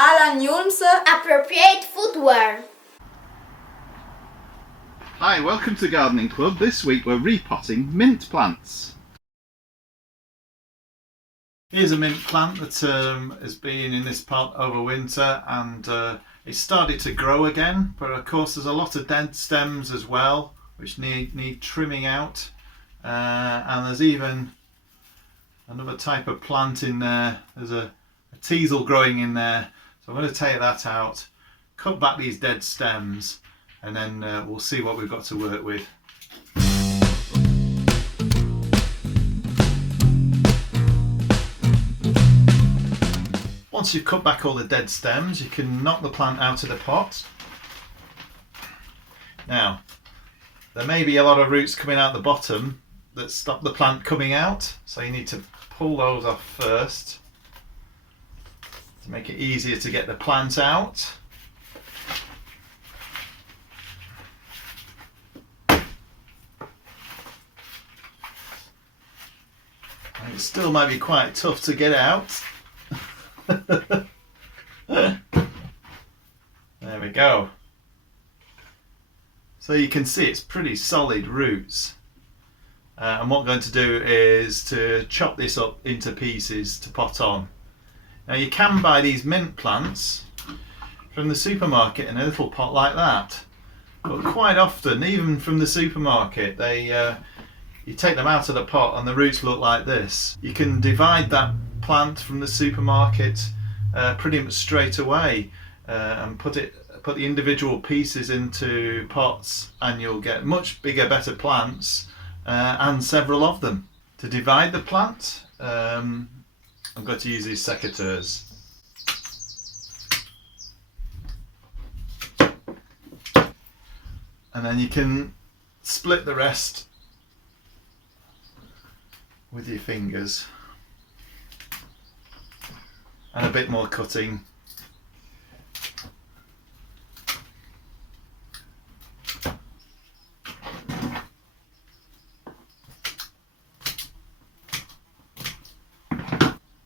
Alan Newell's appropriate footwear. Hi, welcome to Gardening Club. This week we're repotting mint plants. Here's a mint plant that has been in this pot over winter, and it's started to grow again, but of course there's a lot of dead stems as well which need trimming out, and there's even another type of plant in there. There's a teasel growing in there, so I'm going to take that out, cut back these dead stems, and then we'll see what we've got to work with. Once you've cut back all the dead stems, you can knock the plant out of the pot. Now, there may be a lot of roots coming out the bottom that stop the plant coming out, so you need to pull those off first to make it easier to get the plant out. And it still might be quite tough to get out. There we go. So you can see it's pretty solid roots. And what I'm going to do is to chop this up into pieces to pot on. Now you can buy these mint plants from the supermarket in a little pot like that, but quite often, even from the supermarket, you take them out of the pot and the roots look like this. You can divide that plant from the supermarket pretty much straight away and put the individual pieces into pots, and you'll get much bigger, better plants, and several of them. To divide the plant, I'm going to use these secateurs. And then you can split the rest with your fingers and a bit more cutting.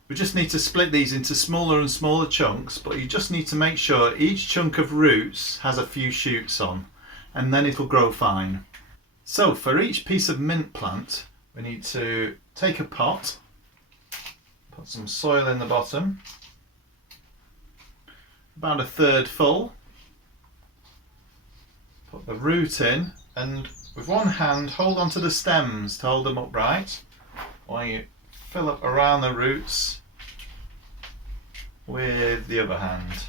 We just need to split these into smaller and smaller chunks, but you just need to make sure each chunk of roots has a few shoots on, and then it'll grow fine. So for each piece of mint plant, we need to take a pot, put some soil in the bottom, about a third full, put the root in, and with one hand hold onto the stems to hold them upright while you fill up around the roots with the other hand.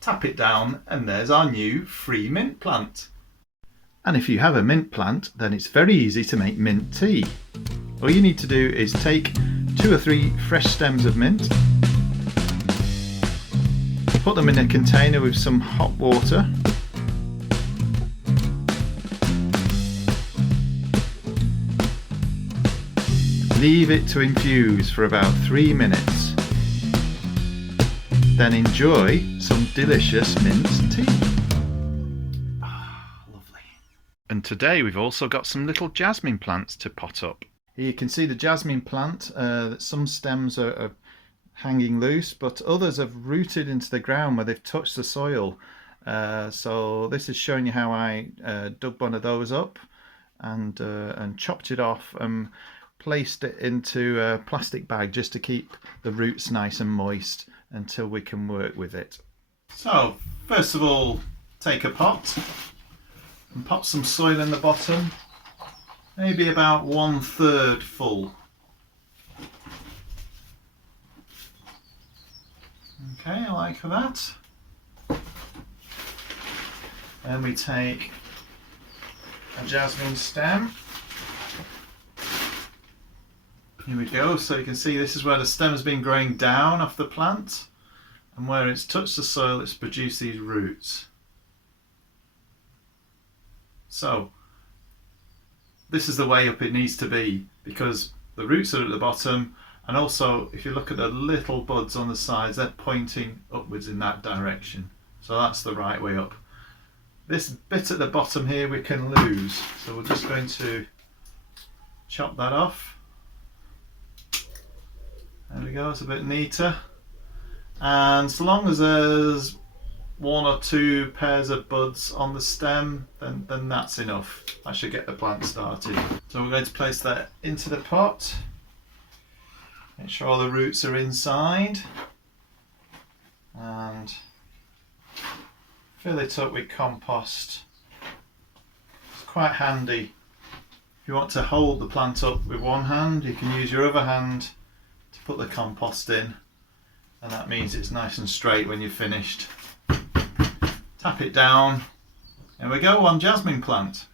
Tap it down, and there's our new free mint plant. And if you have a mint plant, then it's very easy to make mint tea. All you need to do is take 2 or 3 fresh stems of mint, put them in a container with some hot water, leave it to infuse for about 3 minutes. Then enjoy some delicious mint tea. Lovely. And today we've also got some little jasmine plants to pot up. Here you can see the jasmine plant, that some stems are hanging loose, but others have rooted into the ground where they've touched the soil. So this is showing you how I dug one of those up and chopped it off and placed it into a plastic bag just to keep the roots nice and moist until we can work with it. So first of all, take a pot and pop some soil in the bottom, maybe about 1/3 full. Okay, I like that. Then we take a jasmine stem. Here we go, so you can see this is where the stem has been growing down off the plant, and where it's touched the soil it's produced these roots. So this is the way up it needs to be, because the roots are at the bottom, and also if you look at the little buds on the sides, they're pointing upwards in that direction, so that's the right way up. This bit at the bottom here we can lose, so we're just going to chop that off There we go, it's a bit neater. And so long as there's 1 or 2 pairs of buds on the stem, then that's enough. I should get the plant started. So we're going to place that into the pot. Make sure all the roots are inside. And fill it up with compost. It's quite handy. If you want to hold the plant up with one hand, you can use your other hand to put the compost in, and that means it's nice and straight when you're finished. Tap it down. There we go, one jasmine plant.